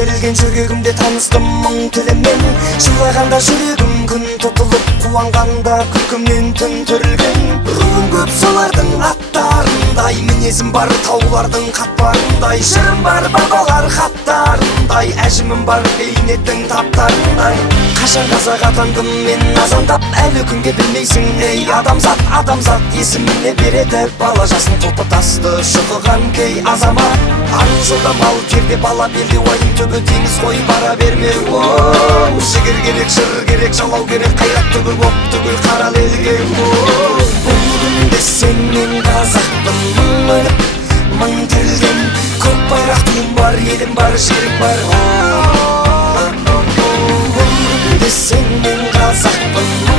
терілген жүрегімде таныстым мың тілімен. Жылағанда жүрегім күн тұтылып, қуанғанда күлкімнен түн түрілген. Руым көп солардың аттарындай, минезім бар таулардың қатпарындай, жырым бар бабалар хаттарындай, әжімім бар бейнеттің таптарындай. Қашан қазақ атандым мен азандап, әлі күнге білмейсің ей адамзат. Адамзат есіміне береді бала жасын құлпытасты шұқыған кей азамат. Арың жолда мал керде бала белде, уайым түбі теңіз қой бара берме. Жігер керек, жыр керек, жалау керек, қайрат түбі боп түгіл қарал елге. Бұл күнде сен мен қазақпын, мың өліп мың тірілген. Көк байрақ туым бар, елім бар, жерім бар. Бұл күнде сен мен қазақпын.